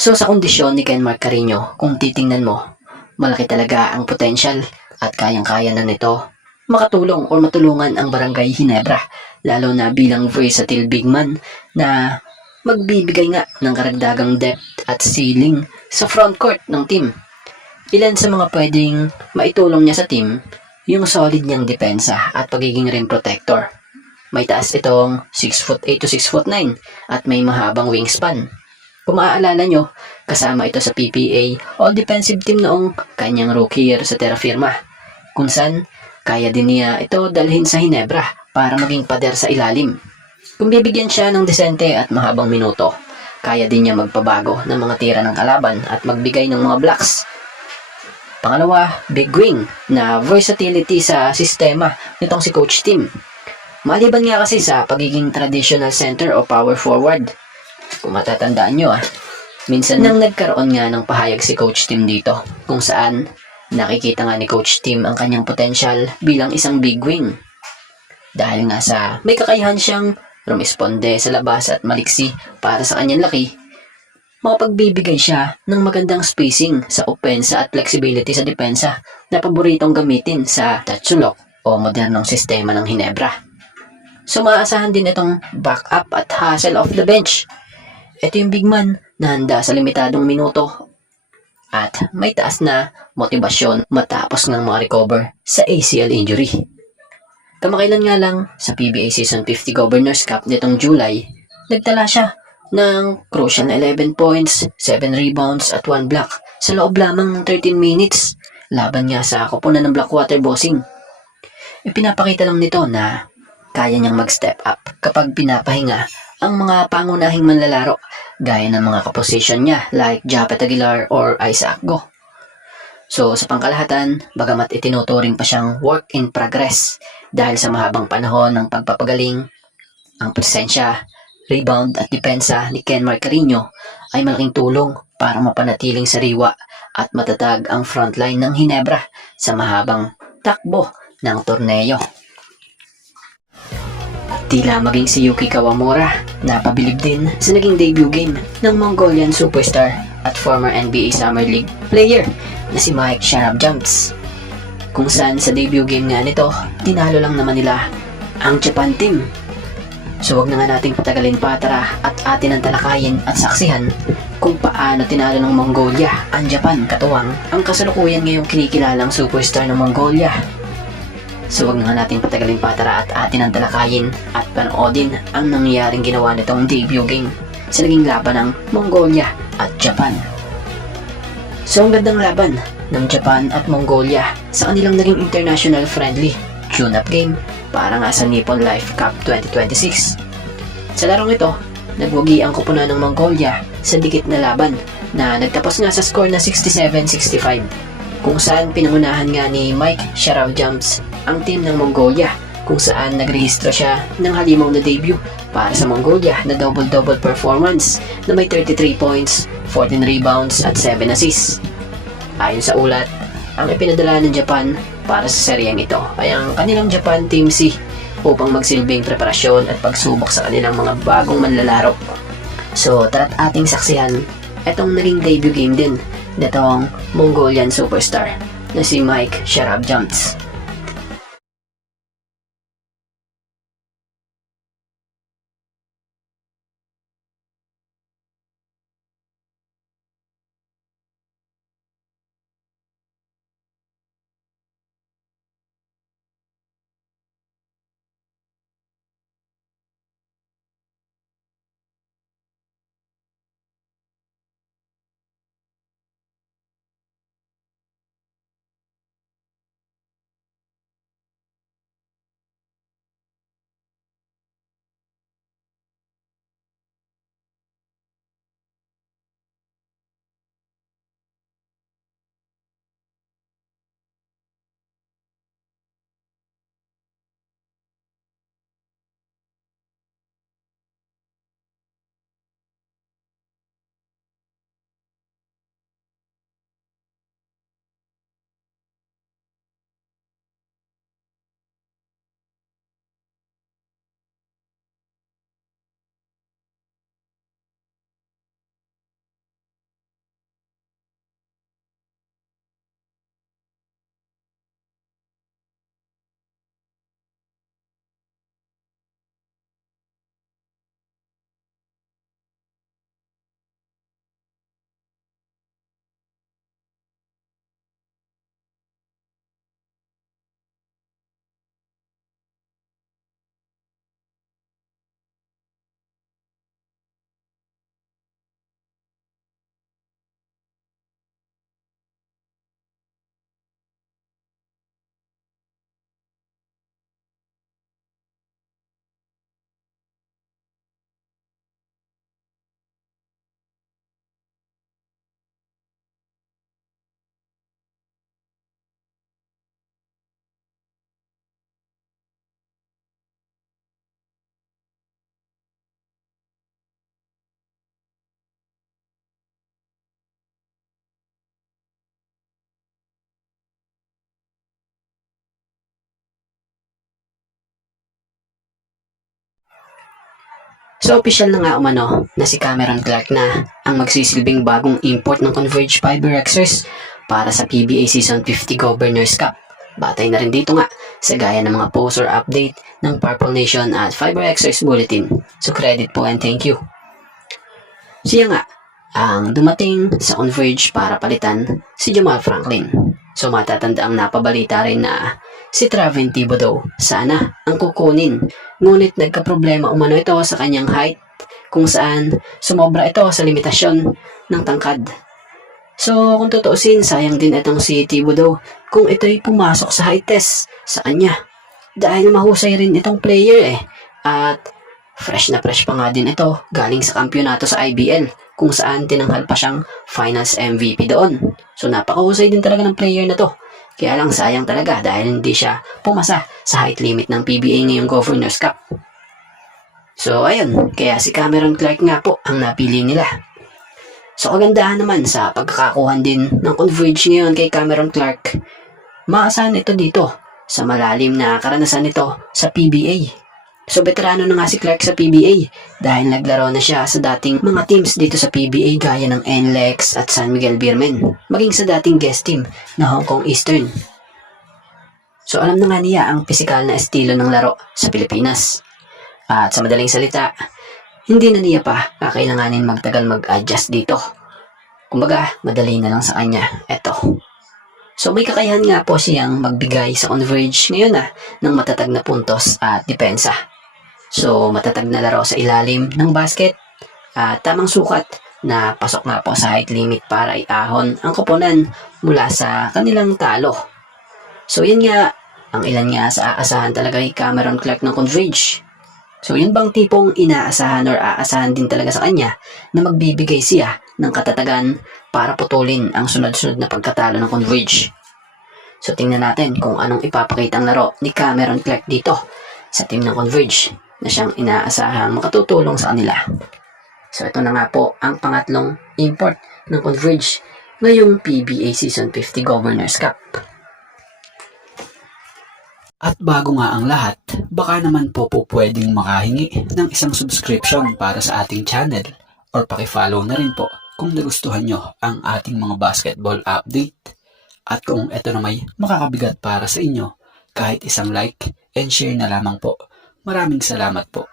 So sa kondisyon ni Kenmark Carino, kung titingnan mo, malaki talaga ang potensyal at kayang-kaya na nito makatulong o matulungan ang Barangay Ginebra, lalo na bilang versatile big man na magbibigay nga ng karagdagang depth at ceiling sa front court ng team. Ilan sa mga pwedeng maitulong niya sa team, yung solid niyang depensa at pagiging rim protector. May taas itong 6'8" to 6'9" at may mahabang wingspan. Kung maaalala nyo, kasama ito sa PPA All Defensive Team noong kanyang rookie year sa Terra Firma, kung saan kaya din niya ito dalhin sa Ginebra para maging pader sa ilalim. Kung bibigyan siya ng desente at mahabang minuto, kaya din niya magpabago ng mga tira ng kalaban at magbigay ng mga blocks. Pangalawa, big wing na versatility sa sistema nitong si Coach Tim. Maliban nga kasi sa pagiging traditional center o power forward, kung matatandaan nyo minsan nang nagkaroon nga ng pahayag si Coach Tim dito, kung saan nakikita nga ni Coach Tim ang kanyang potensyal bilang isang big wing. Dahil nga sa may kakayahan siyang rumisponde sa labas at maliksi para sa kanyang laki, makapagbibigay siya ng magandang spacing sa opensa at flexibility sa depensa na paboritong gamitin sa Tatsulok o modernong sistema ng Ginebra. So maaasahan din itong backup at hustle off the bench. Ito yung big man na handa sa limitadong minuto at may taas na motibasyon matapos ng mga recover sa ACL injury. Kamakailan nga lang sa PBA Season 50 Governors Cup nitong July, nagtala siya ng crucial na 11 points, 7 rebounds at 1 block sa loob lamang ng 13 minutes laban nga sa koponan ng Blackwater Bossing. Ipinapakita lang nito na kaya niyang mag-step up kapag pinapahinga ang mga pangunahing manlalaro gaya ng mga kaposisyon niya like Japet Aguilar or Isaac Go. So sa pangkalahatan, bagamat itinuturing pa siyang work in progress dahil sa mahabang panahon ng pagpapagaling, ang presensya, rebound at depensa ni Kenmark Carino ay malaking tulong para mapanatiling sariwa at matatag ang frontline ng Ginebra sa mahabang takbo ng torneo. Tila maging si Yuki Kawamura, napabilib din sa naging debut game ng Mongolian superstar at former NBA Summer League player na si Mike Sharabjamts. Kung saan sa debut game nga nito, tinalo lang naman nila ang Japan team. So wag na nga nating patagalin pa, tara at atin ang talakayin at saksihan kung paano tinalo ng Mongolia ang Japan, katuwang ang kasalukuyan ngayong kinikilalang superstar ng Mongolia. So wag na nga nating patagalin pa, tara at atin ang talakayin at panoodin ang nangyaring ginawa nitong debut game sa naging laban ng Mongolia at Japan. So ang gandang laban ng Japan at Mongolia sa kanilang naging international friendly tune-up game para nga sa Nippon Life Cup 2026. Sa larong ito, nagwagi ang koponan ng Mongolia sa dikit na laban na nagtapos nga sa score na 67-65, kung saan pinangunahan nga ni Mike Sharabjamts ang team ng Mongolia, kung saan nagrehistro siya ng halimaw na debut para sa Mongolia na double-double performance na may 33 points, 14 rebounds at 7 assists. Ayon sa ulat, ang ipinadala ng Japan para sa seryeng ito ay ang kanilang Japan Team C upang magsilbing preparasyon at pagsubok sa kanilang mga bagong manlalaro. So tara't ating saksihan itong naging debut game din nitong Mongolian superstar na si Mike Sharabjamts. So official na nga umano na si Cameron Clark na ang magsisilbing bagong import ng Converge Fiber Xers para sa PBA Season 50 Governors Cup. Batay na rin dito nga sa gaya ng mga post or update ng Purple Nation at Fiber Xers Bulletin. So credit po and thank you. Siya nga ang dumating sa Converge para palitan si Jamal Franklin. So matatanda ang napabalita rin na si Traven Thibodeau sana ang kukunin. Ngunit nagkaproblema umano ito sa kanyang height kung saan sumobra ito sa limitasyon ng tangkad. So kung tutuusin, sayang din itong si Thibodeau kung ito'y pumasok sa height test sa kanya. Dahil mahusay rin itong player At fresh na fresh pa nga din ito galing sa kampyonato sa IBL kung saan tinanghal pa siyang finals MVP doon. So napakahusay din talaga ng player na to. Kaya lang sayang talaga dahil hindi siya pumasa sa height limit ng PBA ngayong Governors Cup. So ayun, kaya si Cameron Clark nga po ang napili nila. So kagandahan naman sa pagkakakuhan din ng Converge ngayon kay Cameron Clark, maasahan ito dito sa malalim na karanasan nito sa PBA. So veterano na nga si Clark sa PBA dahil naglaro na siya sa dating mga teams dito sa PBA gaya ng NLEX at San Miguel Beermen, maging sa dating guest team na Hong Kong Eastern. So alam na nga niya ang pisikal na estilo ng laro sa Pilipinas. At sa madaling salita, hindi na niya pa kakailanganin magtagal mag-adjust dito. Kumbaga, madali na lang sa kanya. Eto. So may kakayahan nga po siyang magbigay sa Converge ngayon ng matatag na puntos at depensa. So matatag na laro sa ilalim ng basket at tamang sukat na pasok nga po sa height limit para iahon ang koponan mula sa kanilang talo. So yan nga ang ilan nga sa aasahan talaga kay Cameron Clark ng Converge. So yun bang tipong inaasahan or aasahan din talaga sa kanya na magbibigay siya ng katatagan para putulin ang sunod-sunod na pagkatalo ng Converge. So tingnan natin kung anong ipapakita ang laro ni Cameron Clark dito sa team ng Converge na siyang inaasahang makatutulong sa kanila. So ito na nga po ang pangatlong import ng Converge ngayong PBA Season 50 Governors Cup. At bago nga ang lahat, baka naman po pwedeng makahingi ng isang subscription para sa ating channel or pakifollow na rin po kung nagustuhan nyo ang ating mga basketball update. At kung ito na may makakabigat para sa inyo, kahit isang like and share na lamang po. Maraming salamat po.